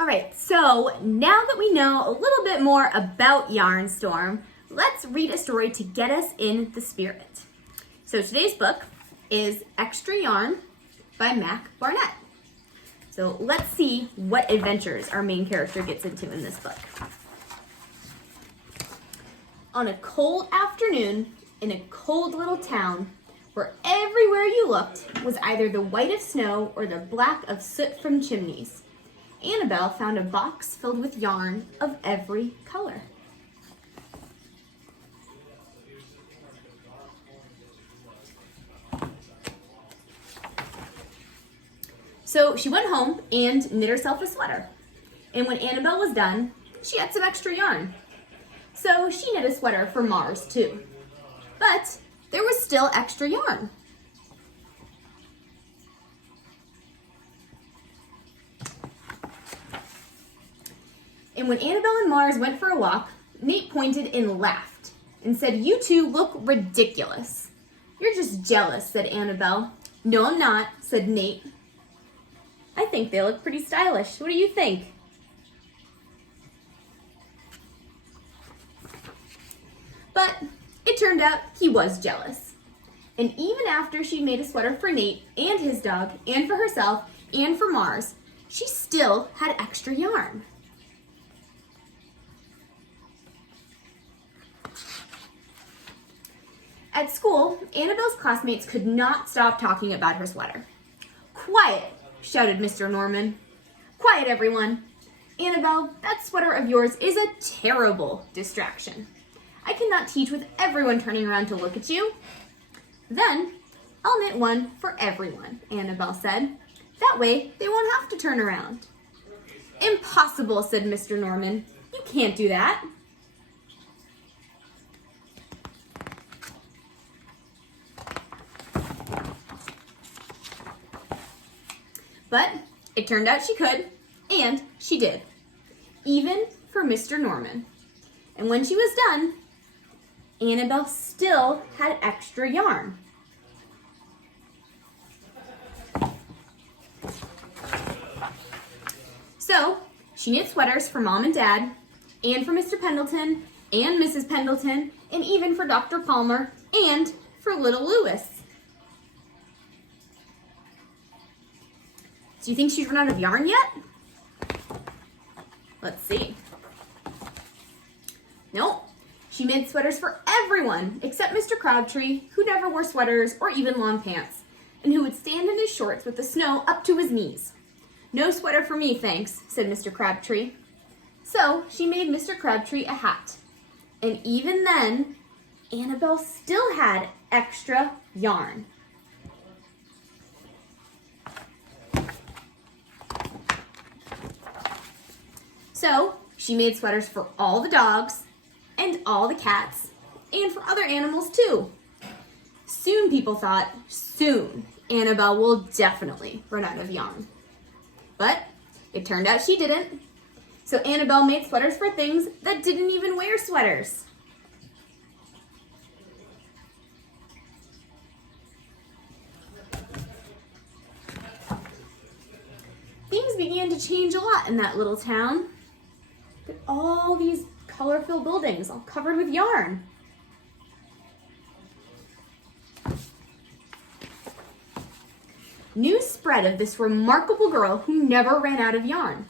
All right, so now that we know a little bit more about Yarnstorm, let's read a story to get us in the spirit. So today's book is Extra Yarn by Mac Barnett. So let's see what adventures our main character gets into in this book. On a cold afternoon in a cold little town where everywhere you looked was either the white of snow or the black of soot from chimneys, Annabelle found a box filled with yarn of every color. So she went home and knit herself a sweater. And when Annabelle was done, she had some extra yarn. So she knit a sweater for Mars too. But there was still extra yarn. And when Annabelle and Mars went for a walk, Nate pointed and laughed and said, "You two look ridiculous." "You're just jealous," said Annabelle. "No, I'm not," said Nate. "I think they look pretty stylish. What do you think?" But it turned out he was jealous. And even after she made a sweater for Nate and his dog and for herself and for Mars, she still had extra yarn. At school, Annabelle's classmates could not stop talking about her sweater. "Quiet," shouted Mr. Norman. "Quiet, everyone. Annabelle, that sweater of yours is a terrible distraction. I cannot teach with everyone turning around to look at you." "Then I'll knit one for everyone," Annabelle said. "That way they won't have to turn around." "Impossible," said Mr. Norman. "You can't do that." But it turned out she could, and she did, even for Mr. Norman. And when she was done, Annabelle still had extra yarn. So she knit sweaters for Mom and Dad, and for Mr. Pendleton, and Mrs. Pendleton, and even for Dr. Palmer, and for little Louis. Do you think she's run out of yarn yet? Let's see. Nope. She made sweaters for everyone except Mr. Crabtree, who never wore sweaters or even long pants, and who would stand in his shorts with the snow up to his knees. "No sweater for me, thanks," said Mr. Crabtree. So she made Mr. Crabtree a hat. And even then, Annabelle still had extra yarn. So she made sweaters for all the dogs and all the cats and for other animals too. Soon, people thought, soon Annabelle will definitely run out of yarn. But it turned out she didn't. So Annabelle made sweaters for things that didn't even wear sweaters. Things began to change a lot in that little town. All these colorful buildings all covered with yarn. News spread of this remarkable girl who never ran out of yarn,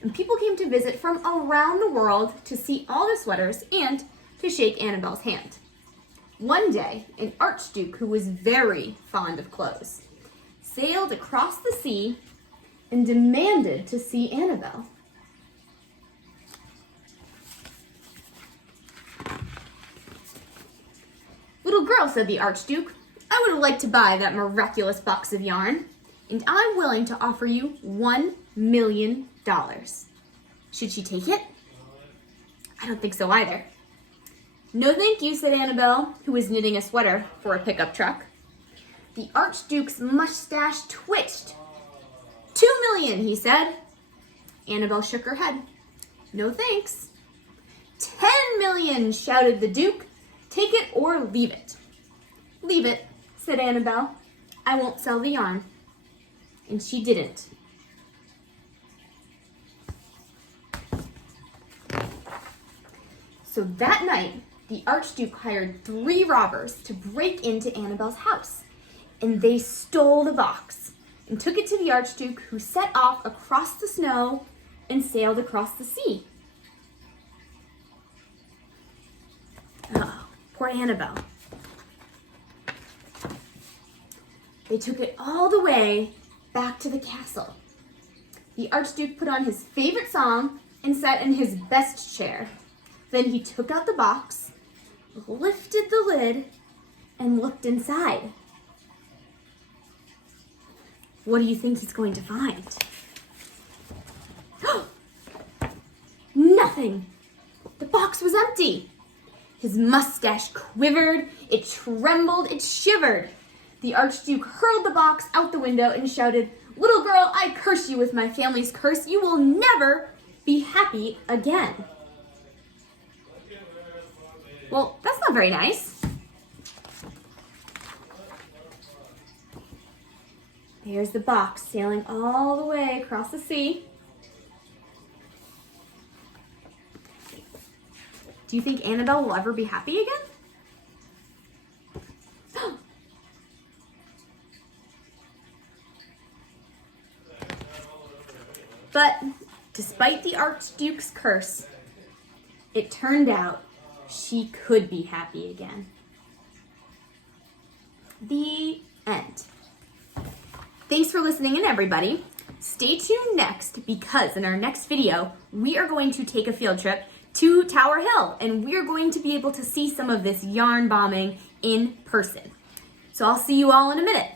and people came to visit from around the world to see all the sweaters and to shake Annabelle's hand. One day, an archduke who was very fond of clothes sailed across the sea and demanded to see Annabelle. "Little girl," said the Archduke, "I would like to buy that miraculous box of yarn, and I'm willing to offer you $1 million. Should she take it?" "I don't think so either." "No, thank you," said Annabelle, who was knitting a sweater for a pickup truck. The Archduke's mustache twitched. $2 million, he said. Annabelle shook her head. "No, thanks." $10 million, shouted the Duke. "Take it or leave it." "Leave it," said Annabelle. "I won't sell the yarn." And she didn't. So that night, the Archduke hired 3 robbers to break into Annabelle's house, and they stole the box and took it to the Archduke, who set off across the snow and sailed across the sea. Oh, poor Annabelle. They took it all the way back to the castle. The Archduke put on his favorite song and sat in his best chair. Then he took out the box, lifted the lid, and looked inside. What do you think he's going to find? Nothing! The box was empty. His mustache quivered, it trembled, it shivered. The Archduke hurled the box out the window and shouted, "Little girl, I curse you with my family's curse. You will never be happy again." Well, that's not very nice. There's the box sailing all the way across the sea. Do you think Annabelle will ever be happy again? But despite the Archduke's curse, it turned out she could be happy again. The end. Thanks for listening in, everybody. Stay tuned next, because in our next video, we are going to take a field trip to Tower Hill, and we're going to be able to see some of this yarn bombing in person. So I'll see you all in a minute.